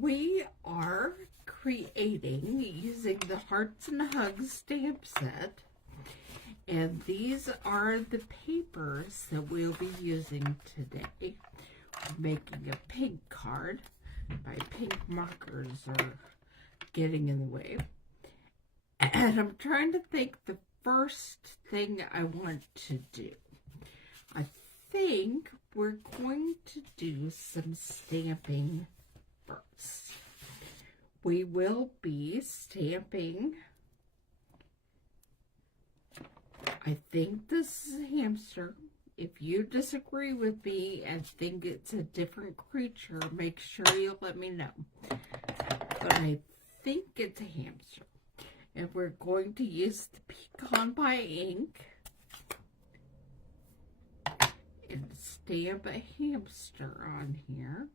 we are creating using the Hearts and Hugs stamp set, and these are the papers that we'll be using today. We're making a pink card. My pink markers are getting in the way, and I'm trying to think the first thing I want to do. I think we're going to do some stamping first. We will be stamping, I think this is a hamster. If you disagree with me and think it's a different creature, make sure you let me know. But I think it's a hamster. And we're going to use the Pecan by ink and stamp a hamster on here.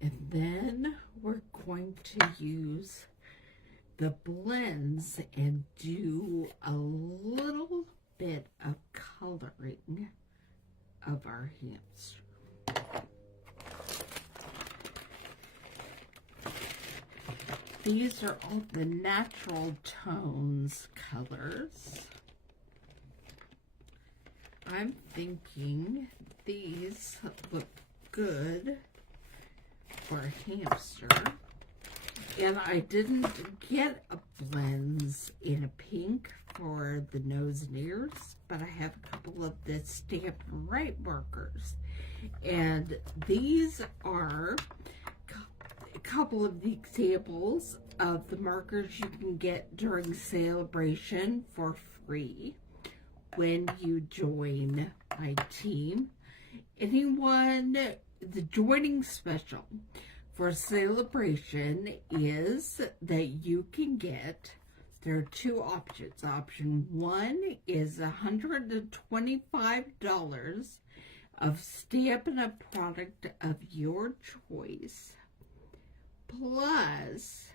And then we're going to use the blends and do a little bit of coloring of our hamster. These are all the natural tones colors. I'm thinking these look good for a hamster. And I didn't get a blends in a pink for the nose and ears, but I have a couple of the Stampin' Right markers. And these are a couple of the examples of the markers you can get during celebration for free when you join my team. The joining special for celebration is that you can get, there are two options. Option one is $125 of Stampin' Up product of your choice, plus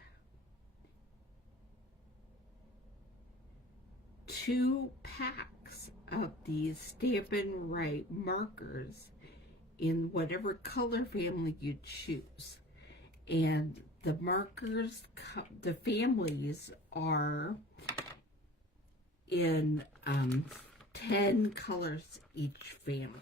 2 packs of these Stampin' Right markers in whatever color family you choose. And the markers, the families are in 10 colors each family.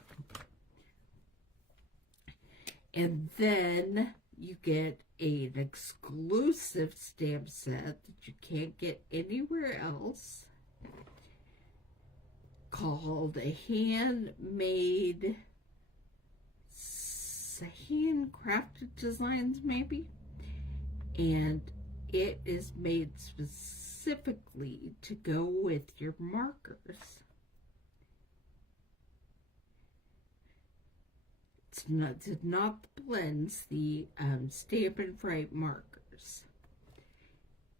And then you get an exclusive stamp set that you can't get anywhere else, called a handmade, handcrafted designs maybe, and it is made specifically to go with your markers. It's not the blends, the Stampin' Right markers.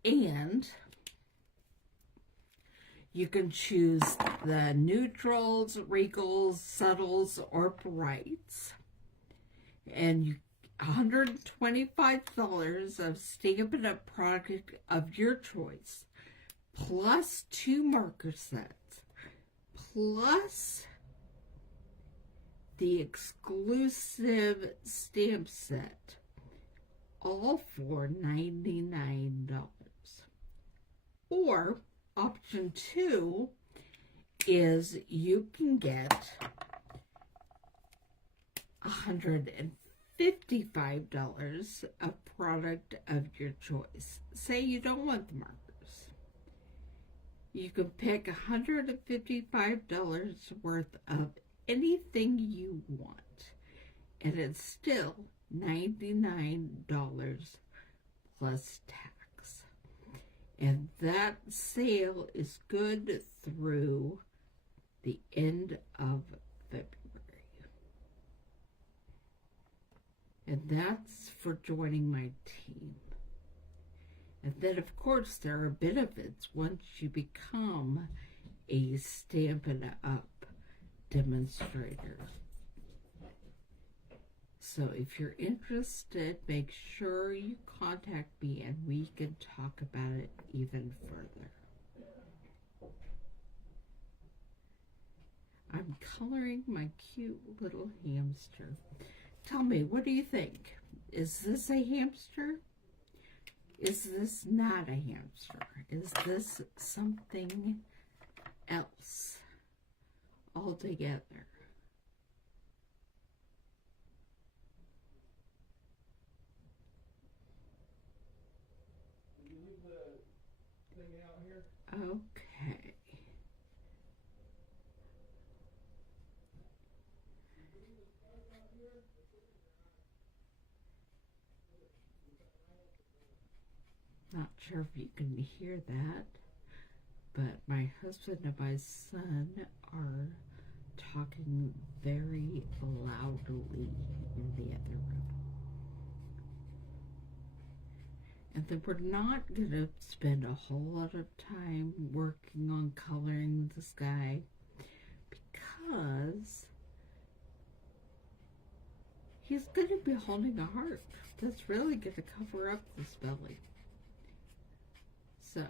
And you can choose the neutrals, regals, subtles, or brights. And $125 of Stampin' Up product of your choice, plus 2 marker sets, plus the exclusive stamp set, all for $99. Or option 2 is you can get $155 of product of your choice. Say you don't want the markers. You can pick $155 worth of anything you want, and it's still $99 plus tax. And that sale is good through the end of February. And that's for joining my team. And then, of course, there are benefits once you become a Stampin' Up demonstrator. So if you're interested, make sure you contact me and we can talk about it even further. I'm coloring my cute little hamster. Tell me, what do you think? Is this a hamster? Is this not a hamster? Is this something else altogether? Okay. Not sure if you can hear that, but my husband and my son are talking very loudly in the other room. And then we're not going to spend a whole lot of time working on coloring the sky because he's going to be holding a heart that's really going to cover up this belly. So,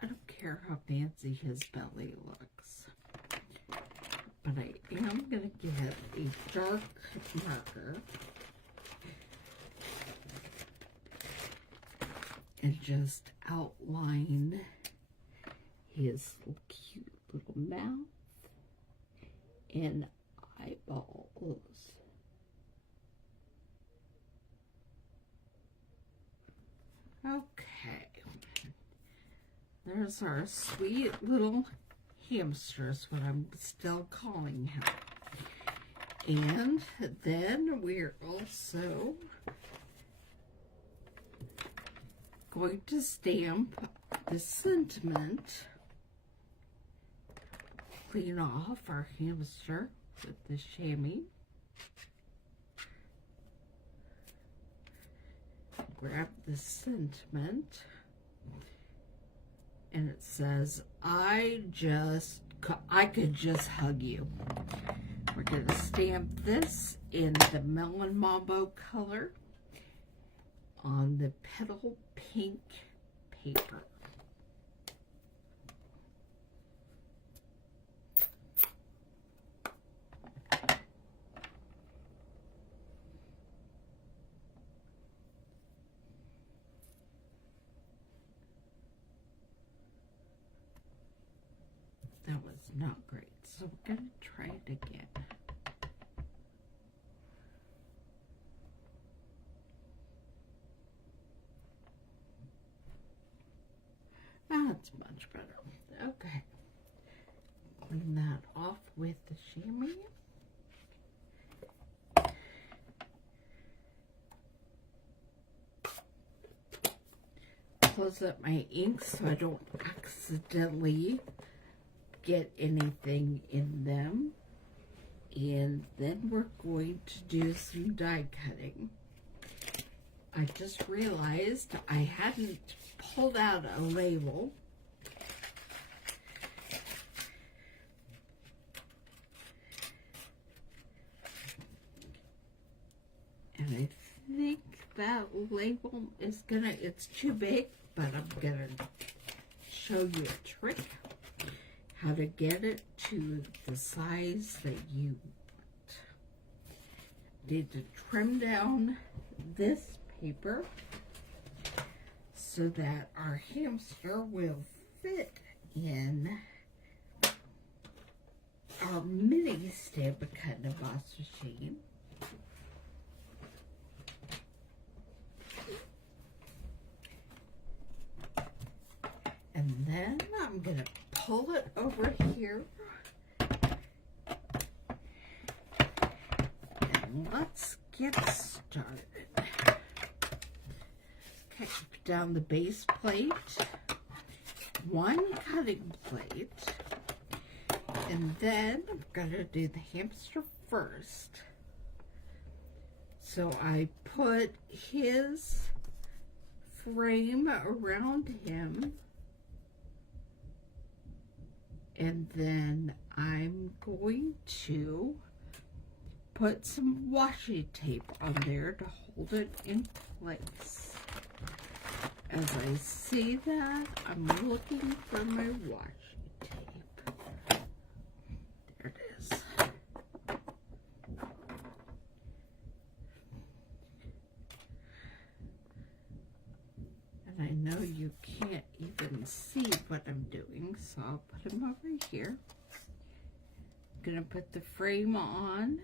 I don't care how fancy his belly looks, but I am going to get a dark marker and just outline his cute little mouth and eyeballs. Okay, there's our sweet little hamster, is what I'm still calling him. And then we're also going to stamp the sentiment, clean off our hamster with the chamois. Grab the sentiment, and it says, I could just hug you. We're going to stamp this in the Melon Mambo color on the petal pink paper. That was not great, so we're going to try it again. That's much better. Okay. Clean that off with the chamois. Close up my ink so I don't accidentally get anything in them. And then we're going to do some die cutting. I just realized I hadn't pulled out a label. And I think that label is it's too big, but I'm gonna show you a trick how to get it to the size that you want. Need to trim down this paper so that our hamster will fit in our mini Stampin' Cut emboss machine. And then I'm going to pull it over here. And let's get started. Okay, put down the base plate, one cutting plate, and then I'm going to do the hamster first. So I put his frame around him, and then I'm going to put some washi tape on there to hold it in place. As I see that, I'm looking for my washi tape. can see what I'm doing, so I'll put them over here. I'm gonna put the frame on.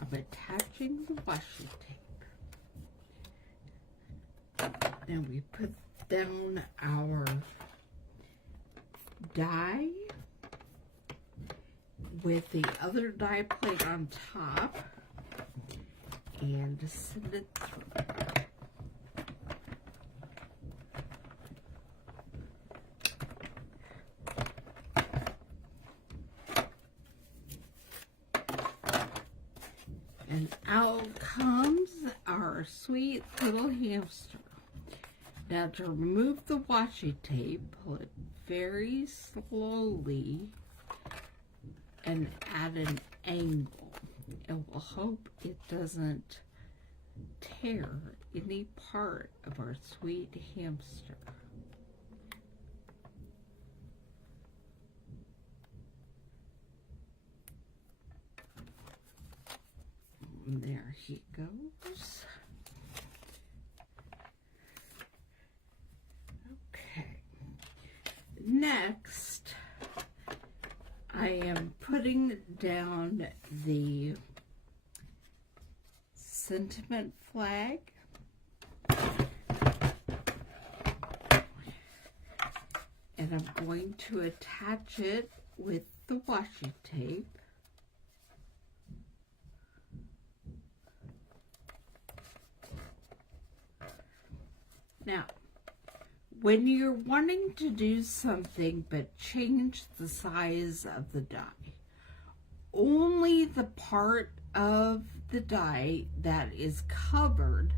I'm attaching the washi tape. Then we put down our die with the other die plate on top and send it through. And out comes our sweet little hamster. Now to remove the washi tape, pull it very slowly and at an angle. And we'll hope it doesn't tear any part of our sweet hamster. There he goes. Okay. Next, I am putting down the sentiment flag. And I'm going to attach it with the washi tape. Now, when you're wanting to do something but change the size of the die, only the part of the die that is covered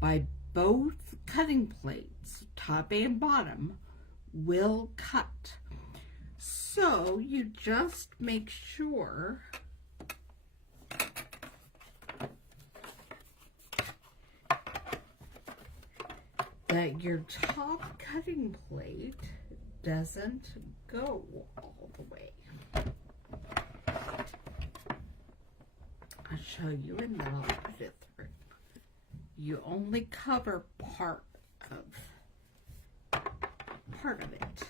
by both cutting plates, top and bottom, will cut. So you just make sure that your top cutting plate doesn't go all the way. I'll show you and then I'll put it through. You only cover part of it.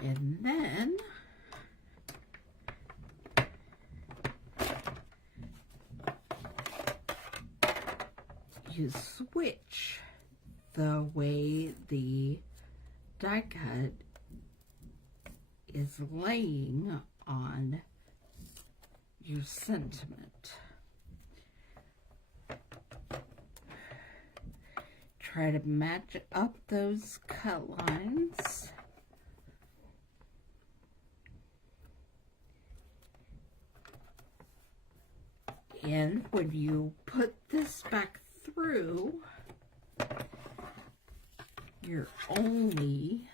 And then you switch the way the die cut is laying on your sentiment. Try to match up those cut lines. And when you put this back through, you're only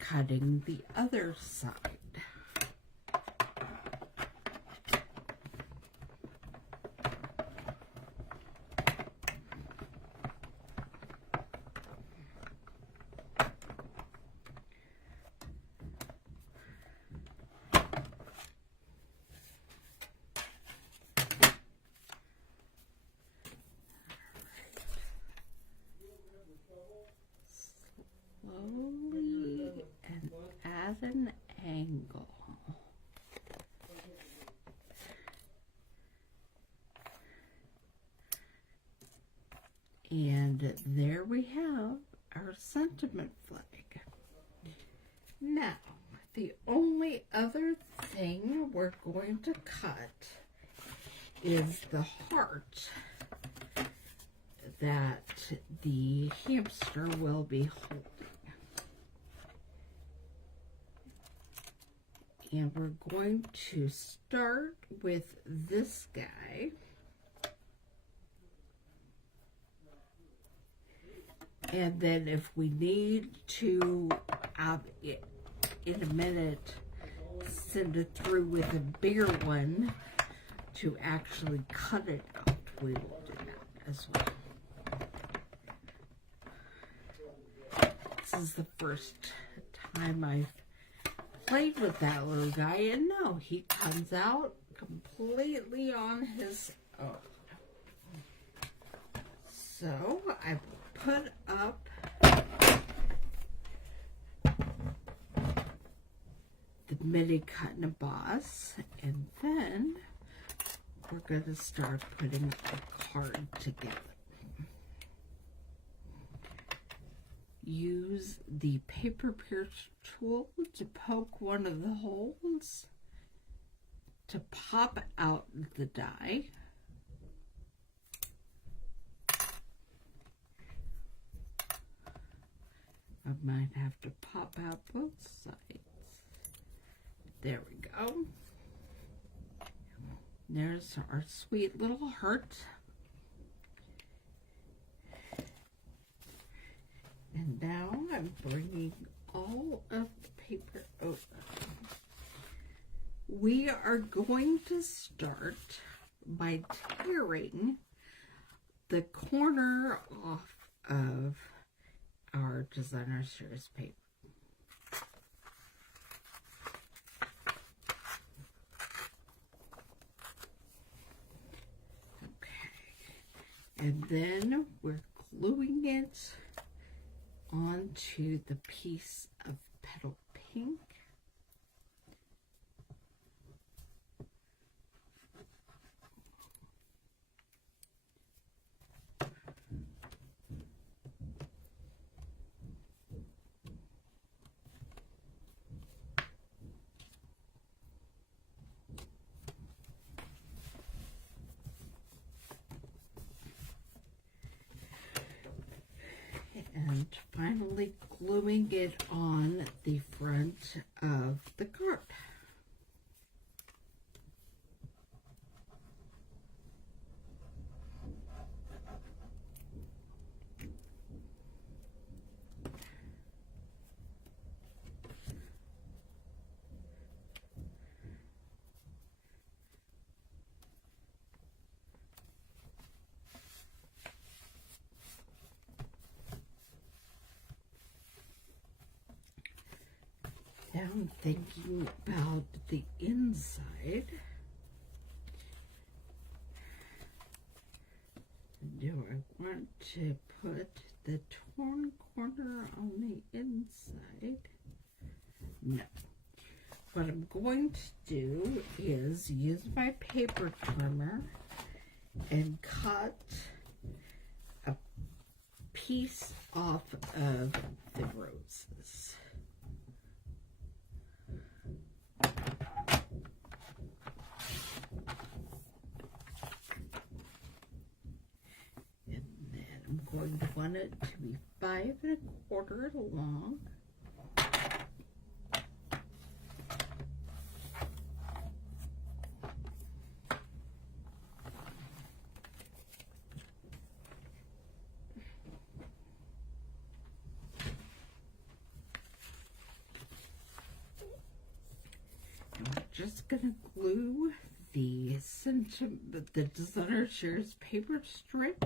cutting the other side. Slowly and at an angle. And there we have our sentiment flag. Now, the only other thing we're going to cut is the heart that the hamster will be holding. And we're going to start with this guy. And then if we need to, in a minute, send it through with a bigger one to actually cut it out, we will do that as well. This is the first time I've played with that little guy, and no, he comes out completely on his own. So I put up the mini cut and emboss, and then we're going to start putting a card together. Use the paper pierce tool to poke one of the holes to pop out the die. I might have to pop out both sides. There we go. There's our sweet little heart. And now I'm bringing all of the paper over. We are going to start by tearing the corner off of our designer series paper. Okay, and then we're gluing it onto the piece of petal pink. And finally gluing it on the front of the card. Now I'm thinking about the inside. Do I want to put the torn corner on the inside? No. What I'm going to do is use my paper trimmer and cut a piece off of the roses. I'm going to want it to be 5 1/4 long. And we're just going to glue the designer shares paper strip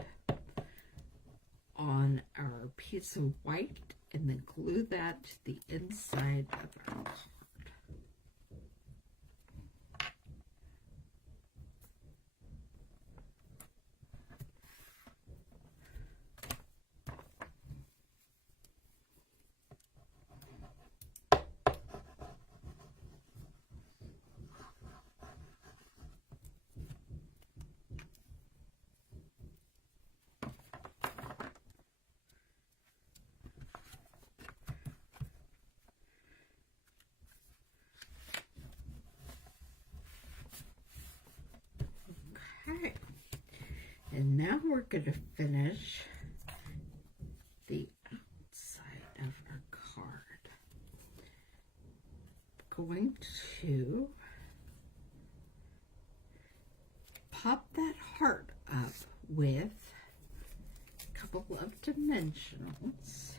on our piece of white, and then glue that to the inside of our card. Okay, and now we're going to finish the outside of our card. I'm going to pop that heart up with a couple of dimensionals.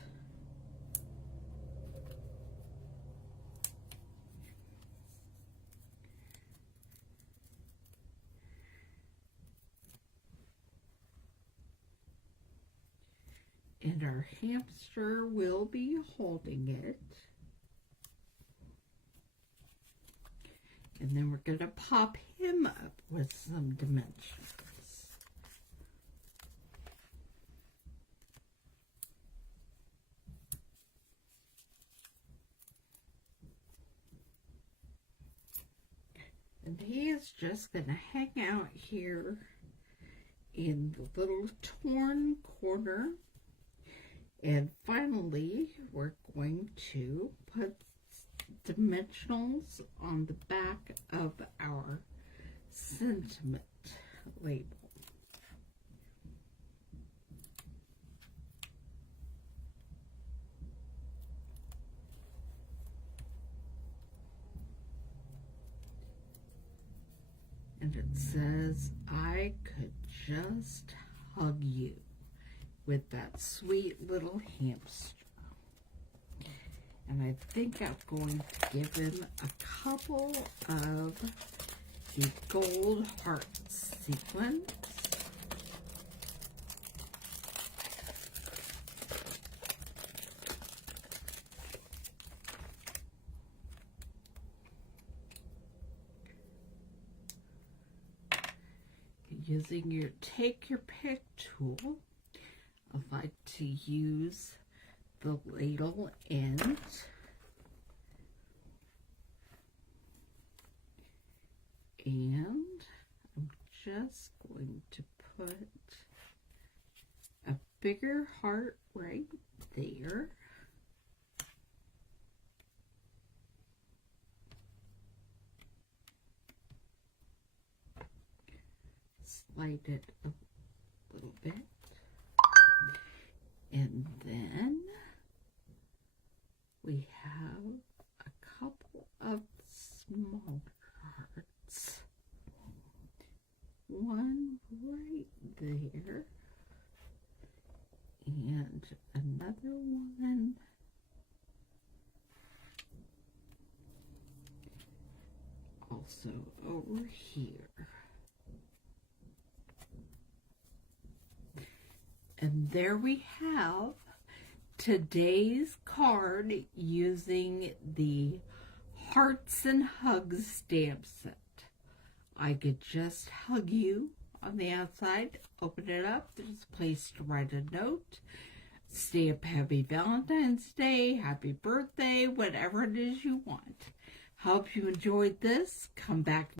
And our hamster will be holding it. And then we're going to pop him up with some dimensions. And he is just going to hang out here in the little torn corner. And finally, we're going to put dimensionals on the back of our sentiment label. And it says, "I could just hug you," with that sweet little hamster. And I think I'm going to give him a couple of the gold heart sequins. Using your take your pick tool, I like to use the ladle end and I'm just going to put a bigger heart right there. Slide it a little bit. And then we have a couple of smaller hearts. One right there. And another one also over here. And there we have today's card using the Hearts and Hugs stamp set. I could just hug you on the outside, open it up, there's a place to write a note, stamp Happy Valentine's Day, Happy Birthday, whatever it is you want. Hope you enjoyed this. Come back